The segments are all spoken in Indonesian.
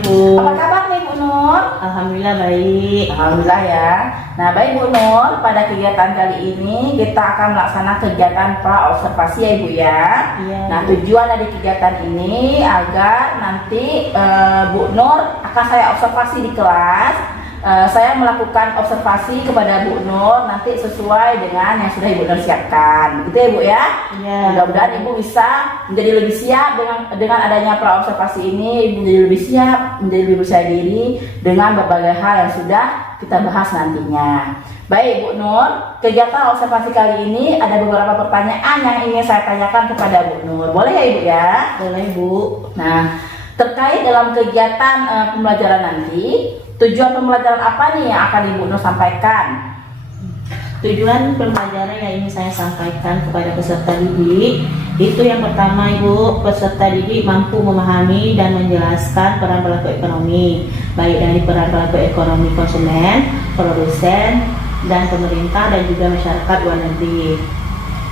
Ibu. Apa kabar nih Bu Nur? Alhamdulillah baik. Alhamdulillah ya. Nah baik Bu Nur, pada kegiatan kali ini kita akan melaksanakan kegiatan pra-observasi ya Ibu ya. Iya. Nah tujuan dari kegiatan ini agar nanti Bu Nur akan saya observasi di kelas. Saya melakukan observasi kepada Bu Nur nanti sesuai dengan yang sudah Ibu Nur siapkan, gitu ya Bu ya. Iya. Mudah-mudahan Ibu bisa menjadi lebih siap dengan adanya pra-observasi ini, Ibu menjadi lebih siap, menjadi lebih percaya diri dengan berbagai hal yang sudah kita bahas nantinya. Baik Bu Nur, kegiatan observasi kali ini ada beberapa pertanyaan yang ingin saya tanyakan kepada Bu Nur. Boleh ya Ibu ya? Boleh Bu. Nah, terkait dalam kegiatan pembelajaran nanti, tujuan pembelajaran apa nih yang akan Ibu Nur sampaikan? Tujuan pembelajaran yang ingin saya sampaikan kepada peserta didik itu yang pertama Ibu, peserta didik mampu memahami dan menjelaskan peran pelaku ekonomi, baik dari peran pelaku ekonomi konsumen, produsen, dan pemerintah dan juga masyarakat luar negeri.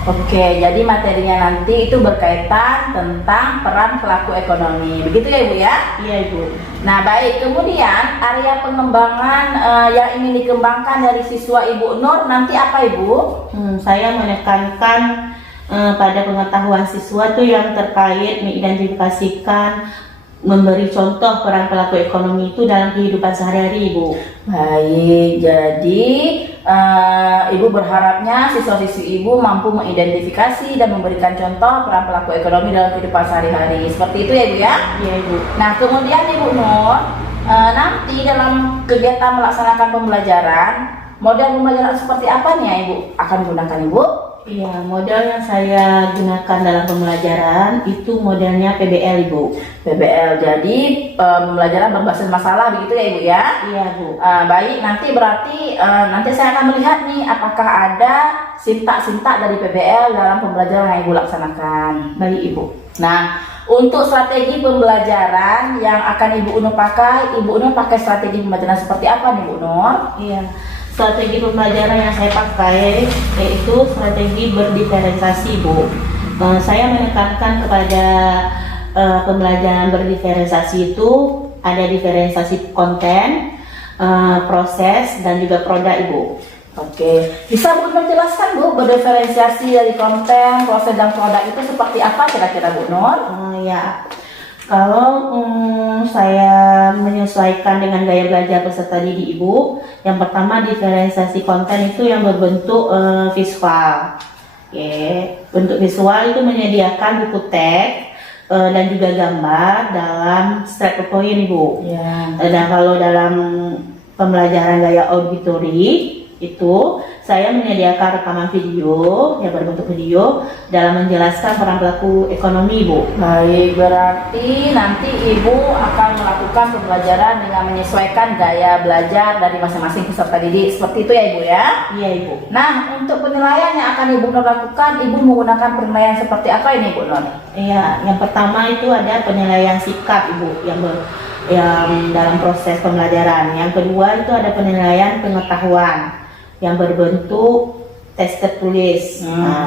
Oke, jadi materinya nanti itu berkaitan tentang peran pelaku ekonomi. Begitu ya Ibu ya? Iya Ibu. Nah baik, kemudian area pengembangan yang ingin dikembangkan dari siswa Ibu Nur nanti apa Ibu? Saya menekankan pada pengetahuan siswa tuh yang terkait mengidentifikasikan, memberi contoh peran pelaku ekonomi itu dalam kehidupan sehari-hari Ibu. Baik, jadi Ibu berharapnya siswa-siswi Ibu mampu mengidentifikasi dan memberikan contoh peran pelaku ekonomi dalam kehidupan sehari-hari. Seperti itu ya Ibu ya? Iya Ibu. Nah kemudian Ibu Nur, nanti dalam kegiatan melaksanakan pembelajaran, model pembelajaran seperti apa nih ya Ibu akan gunakan Ibu? Iya, model yang saya gunakan dalam pembelajaran itu modelnya PBL Ibu. PBL, jadi pembelajaran berbasis masalah begitu ya Ibu ya? Iya Bu. Baik, nanti berarti nanti saya akan melihat nih apakah ada sintak-sintak dari PBL dalam pembelajaran yang Ibu laksanakan. Baik Ibu. Nah, untuk strategi pembelajaran yang akan Ibu Nur pakai, Ibu Nur pakai strategi pembelajaran seperti apa nih Ibu Nur? Iya. Strategi pembelajaran yang saya pakai yaitu strategi berdiferensiasi Bu. Saya menekankan kepada pembelajaran berdiferensiasi itu ada diferensiasi konten, proses, dan juga produk Ibu. Oke, bisa Bu Nur jelaskan Bu berdiferensiasi dari konten, proses, dan produk itu seperti apa kira-kira Bu Nur? Ya, kalau saya menyesuaikan dengan gaya belajar peserta didik Ibu, yang pertama diferensiasi konten itu yang berbentuk visual. Oke, bentuk visual itu menyediakan buku teks dan juga gambar dalam strap poin Ibu. Ya. Dan kalau dalam pembelajaran gaya auditori itu saya menyediakan rekaman video yang berbentuk video dalam menjelaskan peran pelaku ekonomi Ibu. Baik, berarti nanti Ibu akan melakukan pembelajaran dengan menyesuaikan gaya belajar dari masing-masing peserta didik. Seperti itu ya Ibu ya? Iya Ibu. Nah, untuk penilaian yang akan Ibu Nur lakukan, Ibu menggunakan penilaian seperti apa ini Ibu Nur? Iya, yang pertama itu ada penilaian sikap Ibu yang dalam proses pembelajaran. Yang kedua itu ada penilaian pengetahuan yang berbentuk tes tertulis,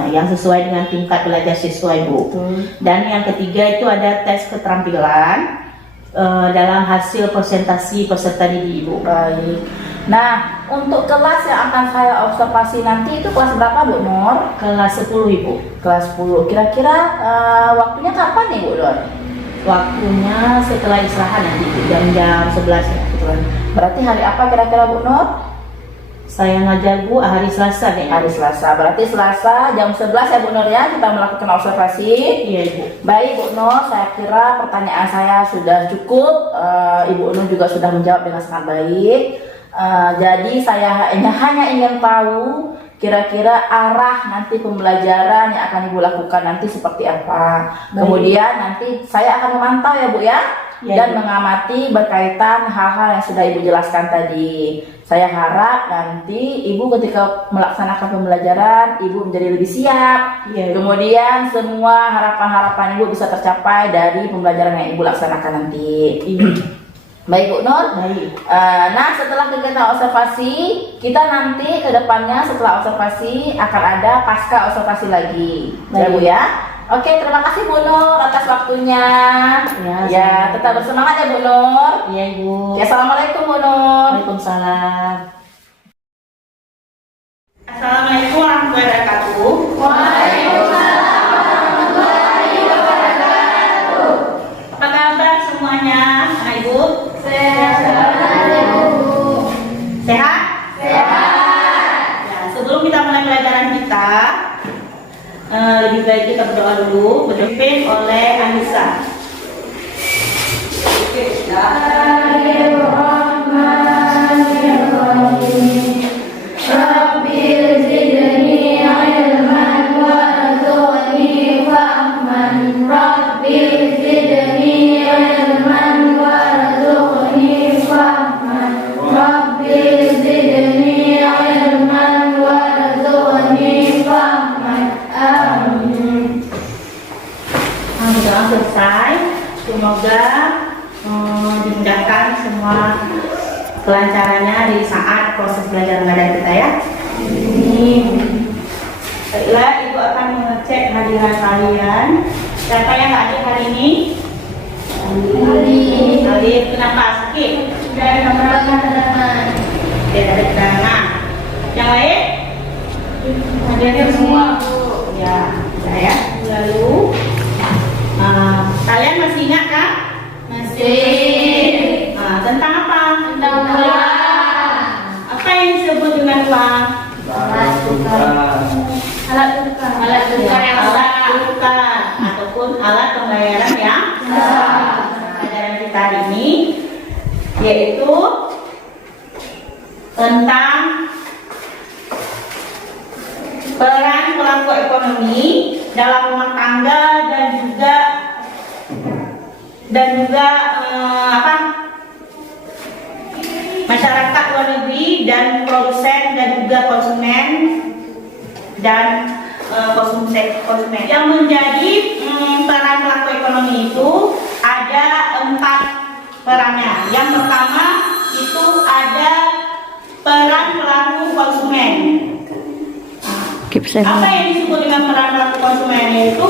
yang sesuai dengan tingkat belajar siswa Ibu. Dan yang ketiga itu ada tes keterampilan dalam hasil presentasi peserta didik Ibu. Baik. Nah, untuk kelas yang akan saya observasi nanti itu kelas berapa Bu Nur? Kelas 10 Ibu. Kelas 10. Kira-kira waktunya kapan nih Bu Nur? Waktunya setelah istirahat nanti jam 11 ya. Berarti hari apa kira-kira Bu Nur? Saya ngajar Bu hari Selasa deh. Hari Selasa, berarti Selasa jam 11 ya Bu Nur ya, kita melakukan observasi. Iya Ibu. Baik Bu Nur, saya kira pertanyaan saya sudah cukup. Ibu Nur juga sudah menjawab dengan sangat baik. Jadi saya hanya ingin tahu kira-kira arah nanti pembelajaran yang akan Ibu lakukan nanti seperti apa. Baik. Kemudian nanti saya akan memantau ya Bu ya, dan mengamati berkaitan hal-hal yang sudah Ibu jelaskan tadi. Saya harap nanti Ibu ketika melaksanakan pembelajaran, Ibu menjadi lebih siap. Kemudian semua harapan-harapan Ibu bisa tercapai dari pembelajaran yang Ibu laksanakan nanti. Baik Bu Nur. Baik. Nah setelah kegiatan observasi, kita nanti ke depannya setelah observasi akan ada pasca observasi lagi. Ya Bu ya. Oke, terima kasih Bu Nur atas waktunya. Ya, Ya, tetap bersemangat ya Bu Nur. Iya Ibu. Ya, assalamualaikum Bu Nur. Waalaikumsalam. Assalamualaikum warahmatullahi wabarakatuh. Apa kabar semuanya, Anak Ibu? Sehat? Ya, sebelum kita mulai pelajaran kita, lebih baik kita berdoa dulu, berdoa oleh Anissa. Sudah selesai. Semoga dimudahkan semua kelancarannya di saat proses belajar mengajar kita ya. Baiklah, Ibu akan mengecek hadiran kalian. Siapa yang nggak hadir hari ini? Hadir. Kenapa? Sakit? Tidak ada keterangan. Tidak ada keterangan. Yang lain? Hadir semua. Ya, ya. Lalu kalian masih ingat kan? Masih. Tentang apa? Tentang uang. Apa yang disebut dengan uang? Alat tukar. Alat tukar yang alat tukar ataupun alat pembayaran yang pelajaran kita hari ini yaitu tentang peran pelaku ekonomi dalam rumah tangga dan juga masyarakat luar negeri dan produsen dan juga konsumen yang menjadi peran pelaku ekonomi itu ada 4 perannya. Yang pertama itu ada peran pelaku konsumen. Apa yang disebut dengan peran pelaku konsumen? Yaitu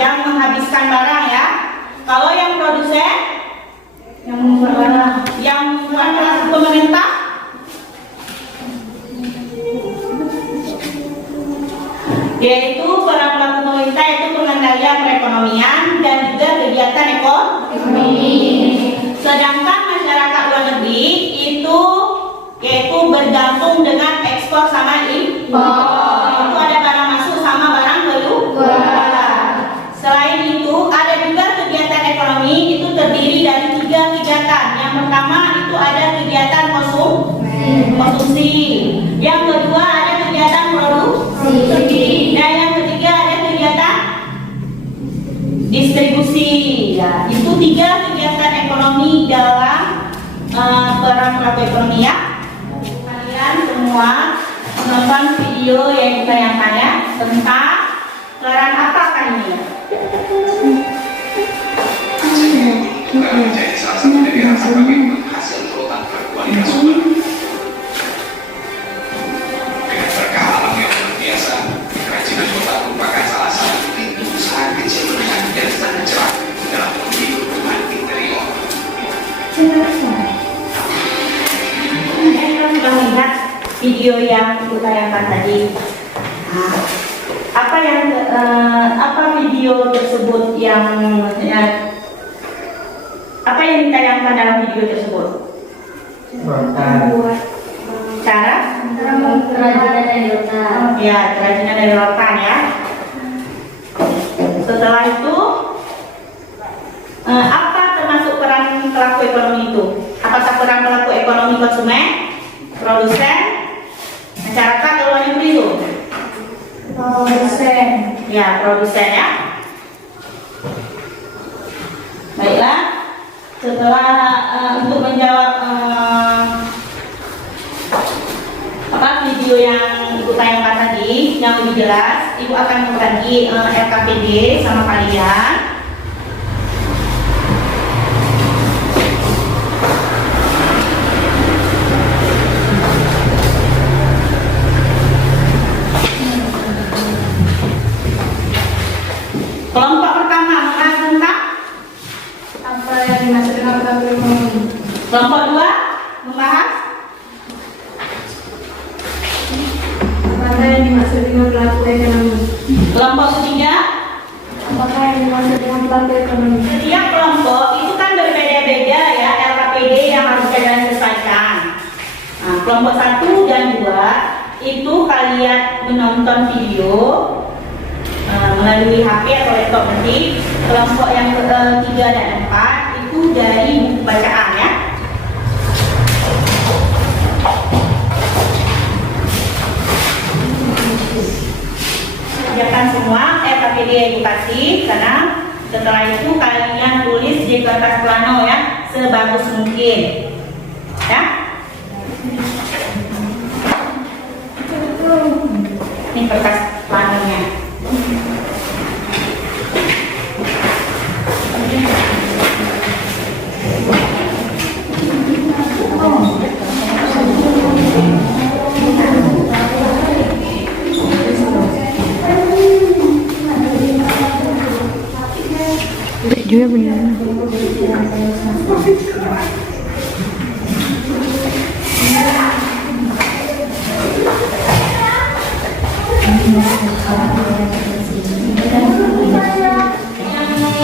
yang menghabiskan barang ya. Kalau yang produsen yang membuat barang, yang membuat pemerintah yaitu peran pelaku pemerintah yaitu pengendalian perekonomian dan juga kegiatan ekonomi. Sedangkan masyarakat luar negeri itu yaitu bergantung dengan ekspor sama impor. Itu ada barang masuk sama barang keluar. Selain itu ada juga kegiatan ekonomi itu terdiri dari 3 kegiatan. Yang pertama itu ada kegiatan konsumsi. Yang kedua ada kegiatan produksi. Dan yang ketiga ada kegiatan distribusi. Ya, itu 3 kegiatan ekonomi dalam peran pelaku ekonomi ya. Kalian semua menonton video yang ditayangkan ya tentang peran apakah ini? Menjadi salah satu dari rasa bagaimana hasil perotan berkualitas uang. Dengan berkah alam yang luar biasa, kerajinan kota merupakan salah satu pintu usaha kecil menengah yang sangat cerah dalam memiliki rumah interior. Kita sudah melihat video yang kita tayangkan tadi. Apa video tersebut yang apa yang ditayangkan dalam video tersebut? Cara kerajinan dari rotan. Ya, kerajinan dari rotan ya. Setelah itu apa termasuk peran pelaku ekonomi itu? Apakah peran pelaku ekonomi konsumen, produsen, masyarakat luar negeri itu? Produsen. Ya, produsen ya. Baiklah, setelah untuk menjawab video yang Ibu tayangkan tadi yang lebih jelas, Ibu akan membagi RKPD sama kalian. Kelompok 2 membahas Apakah yang dimaksud dengan pelaku ekonomi? kelompok ketiga. Apakah yang dimaksud dengan pelaku ekonomi? Setiap kelompok itu kan berbeda-beda ya LKPD yang harus kalian selesaikan. Nah, kelompok 1 dan 2 itu kalian menonton video melalui HP atau laptop nanti. Kelompok yang ketiga dan 4 itu dari buku bacaan ya. Kerjakan semua LKPD edukasi, karena setelah itu kalian tulis di kertas plano ya sebagus mungkin ya. Ini kertas planonya. Juga benar.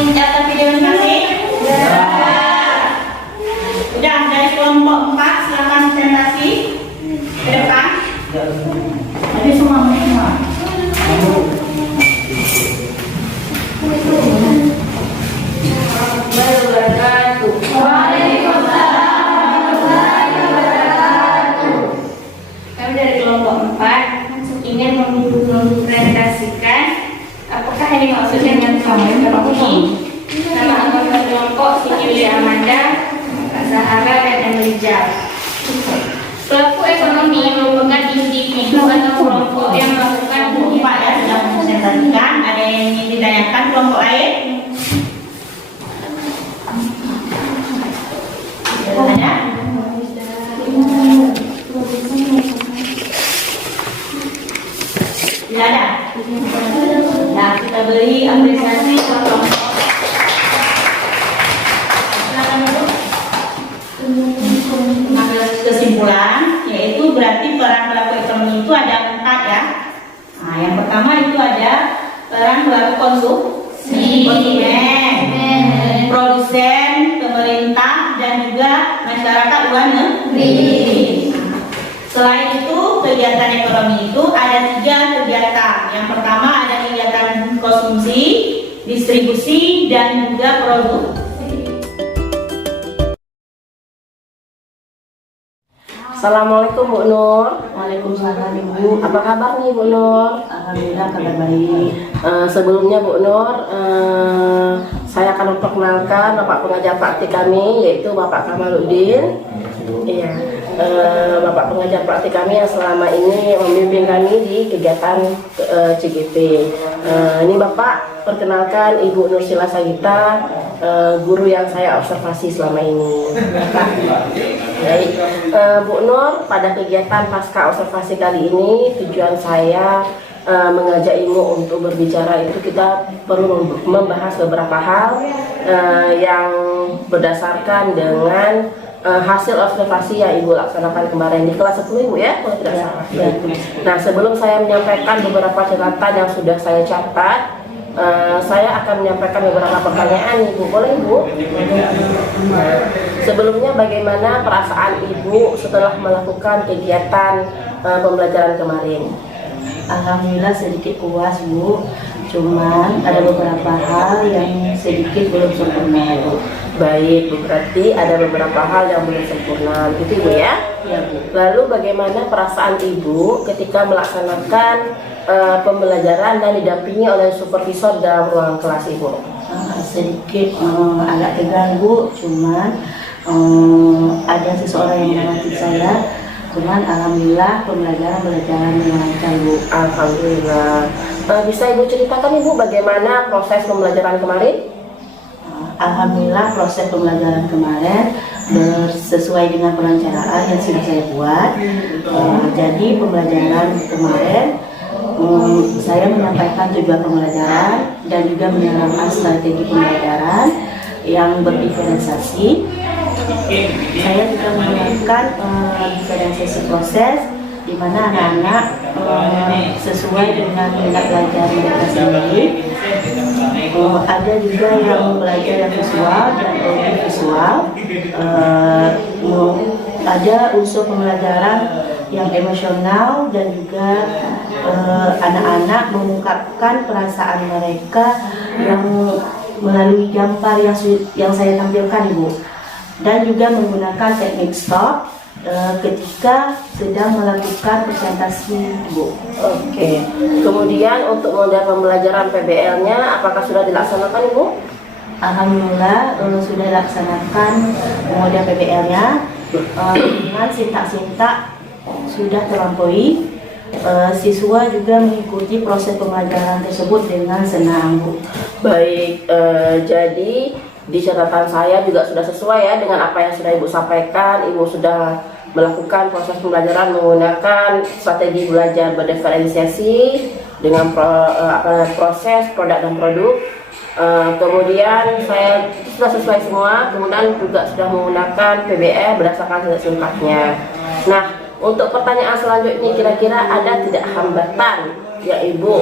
Data video masih? Udah dari kelompok 4 silakan presentasi ke depan. Tapi semua semua. Kami dari kelompok 4 ingin mempresentasikan apakah yang dimaksud dengan pelaku ekonomi. Nama anggota kelompok Siti Wili Amanda, Kak Zahara, dan Emilijal. Pelaku ekonomi merupakan individu atau kelompok yang melakukan Pak ya sudah mempresentasikan. Ada yang ingin ditanyakan kelompok lain? Ada? Tidak ada. Nah, kita beri apresiasi ke kelompok. Silakan dulu. Mengambil kesimpulan, yaitu berarti peran pelaku ekonomi itu ada 4 ya. Nah, yang pertama itu ada peran pelaku konsumen, produsen, pemerintah, dan juga masyarakat luar negeri. Selain itu, kegiatan ekonomi itu ada 3 kegiatan. Yang pertama ada kegiatan konsumsi, distribusi, dan juga produksi. Assalamualaikum Bu Nur. Waalaikumsalam Ibu. Apa kabar nih Bu Nur? Alhamdulillah kabar baik. Sebelumnya Bu Nur, saya akan memperkenalkan Bapak pengajar praktik kami, yaitu Bapak Kamaluddin. Iya, Bapak pengajar praktik kami yang selama ini membimbing kami di kegiatan CGP. Ini Bapak, perkenalkan Ibu Nursila Sagita, guru yang saya observasi selama ini. Baik, Bu Nur, pada kegiatan pasca observasi kali ini tujuan saya mengajak Ibu untuk berbicara itu kita perlu membahas beberapa hal yang berdasarkan dengan hasil observasi yang Ibu laksanakan kemarin di kelas 10 Ibu ya, kalau tidak salah. Nah, sebelum saya menyampaikan beberapa catatan yang sudah saya catat, saya akan menyampaikan beberapa pertanyaan Ibu. Boleh Ibu? Sebelumnya, bagaimana perasaan Ibu setelah melakukan kegiatan pembelajaran kemarin? Alhamdulillah sedikit puas Bu. Cuman ada beberapa hal yang sedikit belum sempurna Bu. Baik, Bu, berarti ada beberapa hal yang belum sempurna, gitu Ibu ya? Ya Bu. Lalu bagaimana perasaan Ibu ketika melaksanakan pembelajaran dan didampingi oleh supervisor dalam ruangan kelas Ibu? Sedikit agak tegang Bu, cuman ada seseorang yang mengawasi saya. Cuman alhamdulillah pembelajaran berjalan dengan lancar Bu. Alhamdulillah. Bisa Ibu ceritakan Ibu bagaimana proses pembelajaran kemarin? Alhamdulillah proses pembelajaran kemarin sesuai dengan perencanaan yang sudah saya buat. Jadi pembelajaran kemarin saya menyampaikan tujuan pembelajaran dan juga menerapkan strategi pembelajaran yang berdiferensiasi. Saya juga menggunakan diferensiasi proses di mana anak-anak sesuai dengan minat belajar mereka sendiri. Ada juga yang belajar yang visual dan audiovisual. Ada unsur pembelajaran yang emosional dan juga anak-anak mengungkapkan perasaan mereka yang melalui gambar yang saya tampilkan, Ibu. Dan juga menggunakan teknik stop ketika sedang melakukan presentasi, Bu. Oke. Kemudian untuk model pembelajaran PBL-nya apakah sudah dilaksanakan, Ibu? Alhamdulillah sudah dilaksanakan model PBL-nya dengan sintak-sintak sudah terlampaui. Siswa juga mengikuti proses pembelajaran tersebut dengan senang, Bu. Baik, jadi di catatan saya juga sudah sesuai ya dengan apa yang sudah Ibu sampaikan. Ibu sudah melakukan proses pembelajaran menggunakan strategi belajar berdiferensiasi dengan proses produk dan produk. Kemudian saya sudah sesuai semua. Kemudian juga sudah menggunakan PBL berdasarkan sintak-sintaknya. Nah, untuk pertanyaan selanjutnya, kira-kira ada tidak hambatan yang Ibu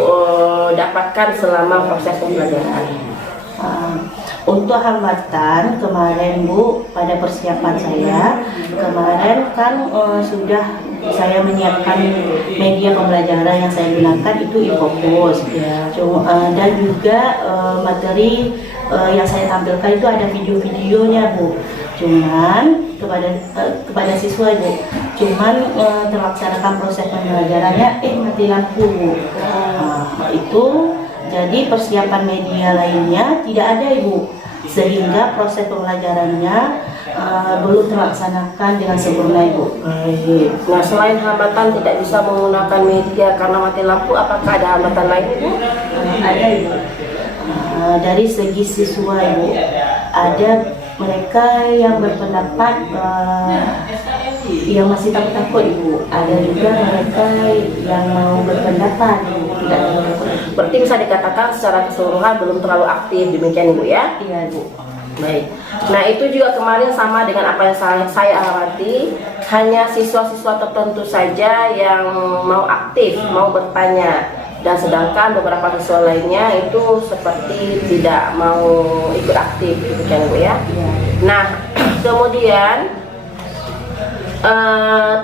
dapatkan selama proses pembelajaran? Untuk hambatan kemarin, Bu, pada persiapan saya kemarin kan sudah saya menyiapkan media pembelajaran yang saya gunakan itu Infocus, dan juga materi yang saya tampilkan itu ada video-videonya, Bu. Cuman kepada siswa, Bu, terlaksanakan proses pembelajarannya mati lampu, Bu. Itu jadi persiapan media lainnya tidak ada, Ibu, sehingga proses pembelajarannya belum terlaksanakan dengan sempurna, Ibu. Baik. Nah, selain hambatan tidak bisa menggunakan media karena mati lampu, apakah ada hambatan lain, Ibu? Ada, Ibu. Dari segi siswa, Ibu, ada mereka yang berpendapat yang masih takut-takut, Ibu. Ada juga mereka yang mau berpendapat, Ibu, tidak takut. Berarti bisa dikatakan secara keseluruhan belum terlalu aktif, demikian, Ibu ya? Iya, Bu. Baik. Nah, itu juga kemarin sama dengan apa yang saya amati. Hanya siswa-siswa tertentu saja yang mau aktif, mau bertanya. Dan sedangkan beberapa siswa lainnya itu seperti tidak mau ikut aktif, demikian, Bu ya? Iya. Nah, kemudian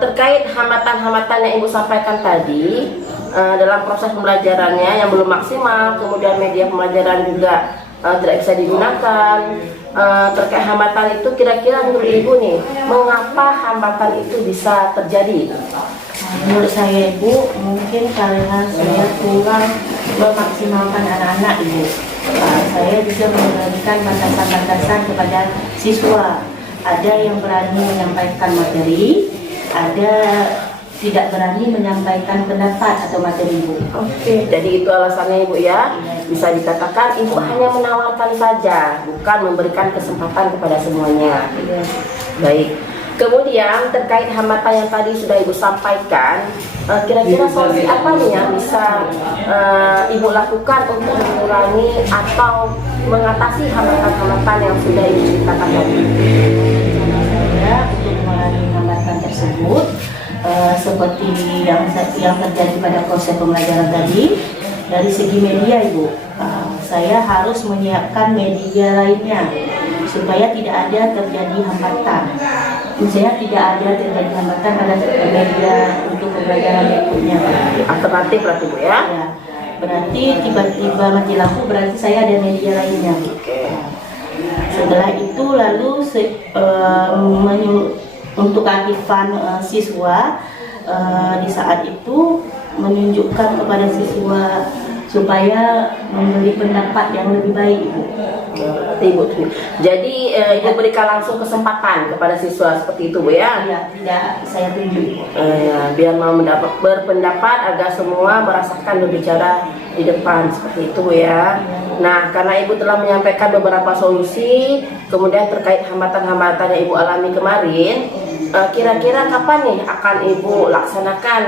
terkait hambatan-hambatan yang Ibu sampaikan tadi dalam proses pembelajarannya yang belum maksimal, kemudian media pembelajaran juga tidak bisa digunakan. Terkait hambatan itu, kira-kira menurut Ibu nih, mengapa hambatan itu bisa terjadi? Menurut saya, Ibu, mungkin karena saya kurang memaksimalkan anak-anak, Ibu. Saya juga memberikan batasan-batasan kepada siswa. Ada yang berani menyampaikan materi, ada tidak berani menyampaikan pendapat atau materi, Ibu. Oke, jadi itu alasannya, Ibu ya. Bisa dikatakan Ibu hanya menawarkan saja, bukan memberikan kesempatan kepada semuanya. Baik. Kemudian terkait hambatan yang tadi sudah Ibu sampaikan, kira-kira solusi apa nih yang bisa Ibu lakukan untuk mengurangi atau mengatasi hambatan-hambatan yang sudah Ibu ceritakan tadi? Saya untuk mengurangi hambatan tersebut, seperti yang terjadi pada proses pembelajaran tadi, dari segi media, Ibu, saya harus menyiapkan media lainnya supaya tidak ada terjadi hambatan. Misalnya tidak ada terjadi hambatan pada media untuk pembelajaran berikutnya. Alternatif berarti, Bu ya? Ya, berarti tiba-tiba mati lampu, berarti saya ada media lainnya. Oke. Setelah itu lalu untuk keaktifan siswa di saat itu menunjukkan kepada siswa supaya memberi pendapat yang lebih baik, Ibu. Ibu, jadi Ibu berikan langsung kesempatan kepada siswa seperti itu, Bu ya? Ya, tidak saya tunjuk. Biar mau berpendapat agar semua merasakan berbicara di depan seperti itu, Bu ya. Nah, karena Ibu telah menyampaikan beberapa solusi, kemudian terkait hambatan-hambatan yang Ibu alami kemarin, kira-kira kapan nih akan Ibu laksanakan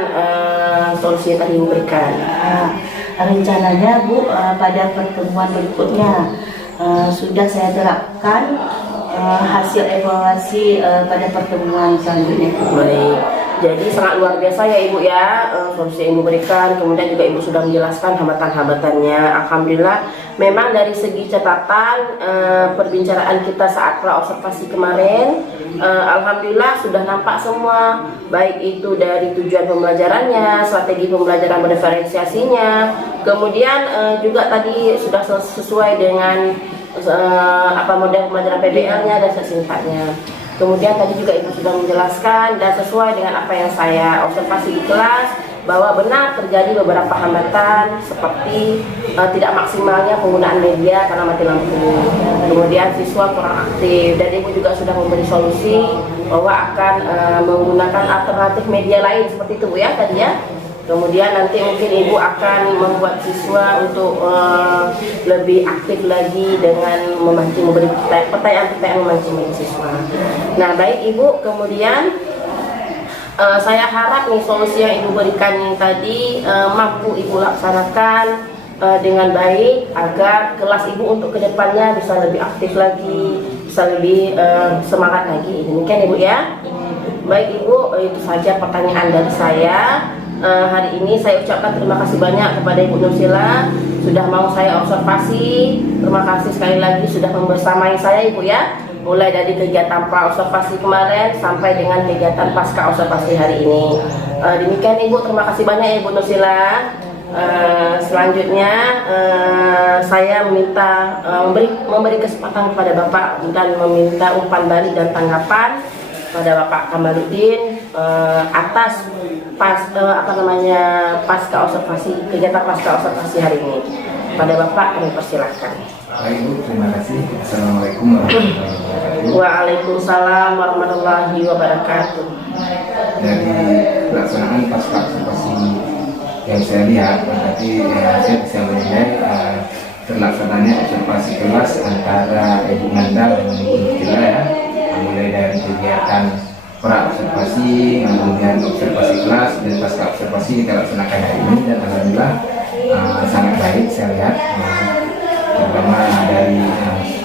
solusi yang tadi Ibu berikan? Rencananya, Bu, pada pertemuan berikutnya sudah saya terapkan hasil evaluasi pada pertemuan selanjutnya. Baik, jadi sangat luar biasa ya Ibu ya, solusi yang Ibu berikan, kemudian juga Ibu sudah menjelaskan hambatan-hambatannya. Alhamdulillah, memang dari segi catatan perbincangan kita saat pra-observasi kemarin, Alhamdulillah sudah nampak semua, baik itu dari tujuan pembelajarannya, strategi pembelajaran berdiferensiasinya, kemudian juga tadi sudah sesuai dengan model pembelajaran PBL-nya dan singkatnya. Kemudian tadi juga Ibu sudah menjelaskan dan sesuai dengan apa yang saya observasi di kelas, bahwa benar terjadi beberapa hambatan seperti tidak maksimalnya penggunaan media karena mati lampu, kemudian siswa kurang aktif, dan Ibu juga sudah memberi solusi bahwa akan menggunakan alternatif media lain seperti itu Bu ya tadi ya. Kemudian nanti mungkin Ibu akan membuat siswa untuk lebih aktif lagi dengan memberi pertanyaan-pertanyaan memancing siswa. Nah baik Ibu, kemudian saya harap nih solusi yang Ibu berikan ini tadi mampu Ibu laksanakan dengan baik agar kelas Ibu untuk kedepannya bisa lebih aktif lagi, bisa lebih semangat lagi. Demikian Ibu ya. Baik Ibu, itu saja pertanyaan dari saya. Hari ini saya ucapkan terima kasih banyak kepada Ibu Nursila sudah mau saya observasi. Terima kasih sekali lagi sudah membersamai saya Ibu ya, mulai dari kegiatan pra-observasi kemarin sampai dengan kegiatan pasca observasi hari ini. Demikian Ibu, terima kasih banyak ya Ibu Nursila. Selanjutnya saya meminta memberi kesempatan kepada Bapak dan meminta umpan balik dan tanggapan pada Bapak Kamaluddin atas pasca observasi, kegiatan pasca observasi hari ini. Pada Bapak kami persilahkan. Baik Bu, terima kasih. Assalamualaikum warahmatullahi wabarakatuh. Waalaikumsalam warahmatullahi wabarakatuh. Dari pelaksanaan pasca observasi yang saya lihat, berarti saya bisa menilai terlaksananya observasi kelas antara Ibu Nanda dan Ibu Nursila ya, mulai dari kegiatan pra-observasi, kemudian observasi kelas dan pasca observasi kita laksanakan hari ini, dan alhamdulillah sangat baik saya lihat, terutama dari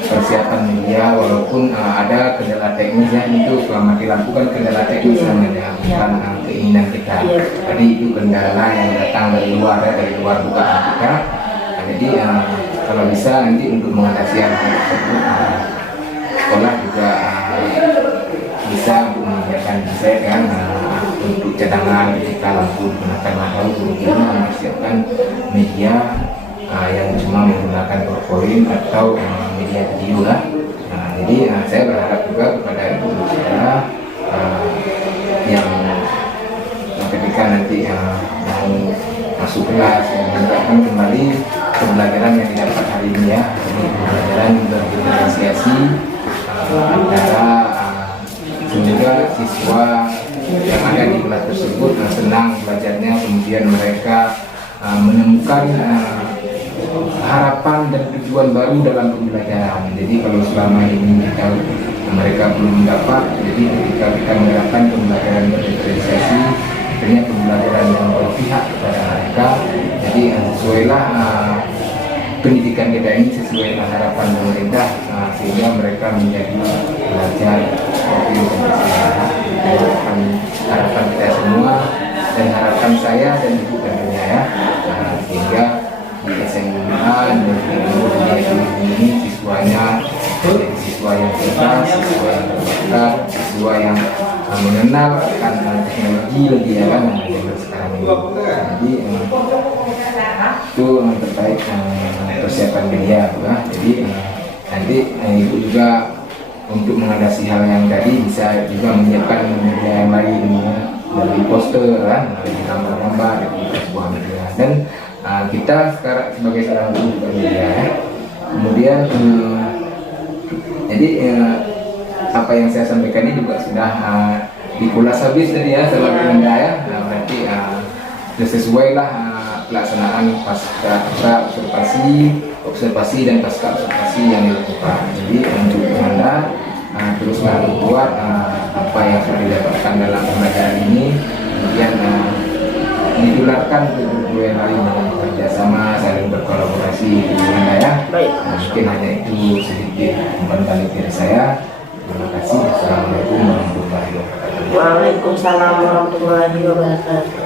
persiapan media, walaupun ada kendala teknis ya, itu mati lampu kan kendala teknis namanya, bukan keinginan kita. Jadi itu kendala yang datang dari luar ya, dari luar bukaan kita. Jadi kalau bisa nanti untuk mengatasi hal tersebut, sekolah juga bisa untuk menyediakan desain kan untuk cadangan ketika lampu digunakan atau kemudian mempersiapkan media yang cuma menggunakan PowerPoint atau media video lah. Jadi saya berharap juga kepada Ibu Nursila yang ketika nanti mau masuk kelas menerapkan kembali pembelajaran yang didapat hari ini ya, jadi pembelajaran berdifferensiasi antara semoga siswa yang ada di kelas tersebut senang belajarnya, kemudian mereka menemukan harapan dan tujuan baru dalam pembelajaran. Jadi kalau selama ini mereka belum dapat, jadi ketika kita menerapkan pembelajaran berdiferensiasi, akhirnya pembelajaran yang berpihak kepada mereka, jadi sesuailah pendidikan kita ini sesuai dengan harapan pemerintah, sehingga mereka menjadi belajar seperti harapan kita semua dan harapan saya dan Ibu tentunya ya, sehingga di SMA dan di ini siswanya jadi siswa yang cerdas, siswa yang berbakat, siswa yang mengenal akan teknologi lebih ya kan sekarang ini. Jadi itu terkait persiapan media ya. Jadi nanti Ibu juga untuk mengatasi hal yang tadi bisa juga menyiapkan media yang lain dari poster kan, dari gambar-gambar dari sebuah media, dan kita sekarang sebagai seorang guru juga media ya. Kemudian jadi apa yang saya sampaikan ini juga sudah dikulas habis tadi ya sama Anda ya. Berarti sesuai lah pelaksanaan pasca observasi dan pasca observasi yang dilakukan. Jadi untuk Anda teruslah membuat apa yang sudah didapatkan dalam pembelajaran ini, kemudian ditularkan ke guru yang lain dengan kerjasama, saling berkolaborasi dengan Anda ya. Baik. Mungkin hanya itu sedikit umpan balik dari saya. Assalamualaikum warahmatullahi wabarakatuh. Waalaikumsalam warahmatullahi wabarakatuh.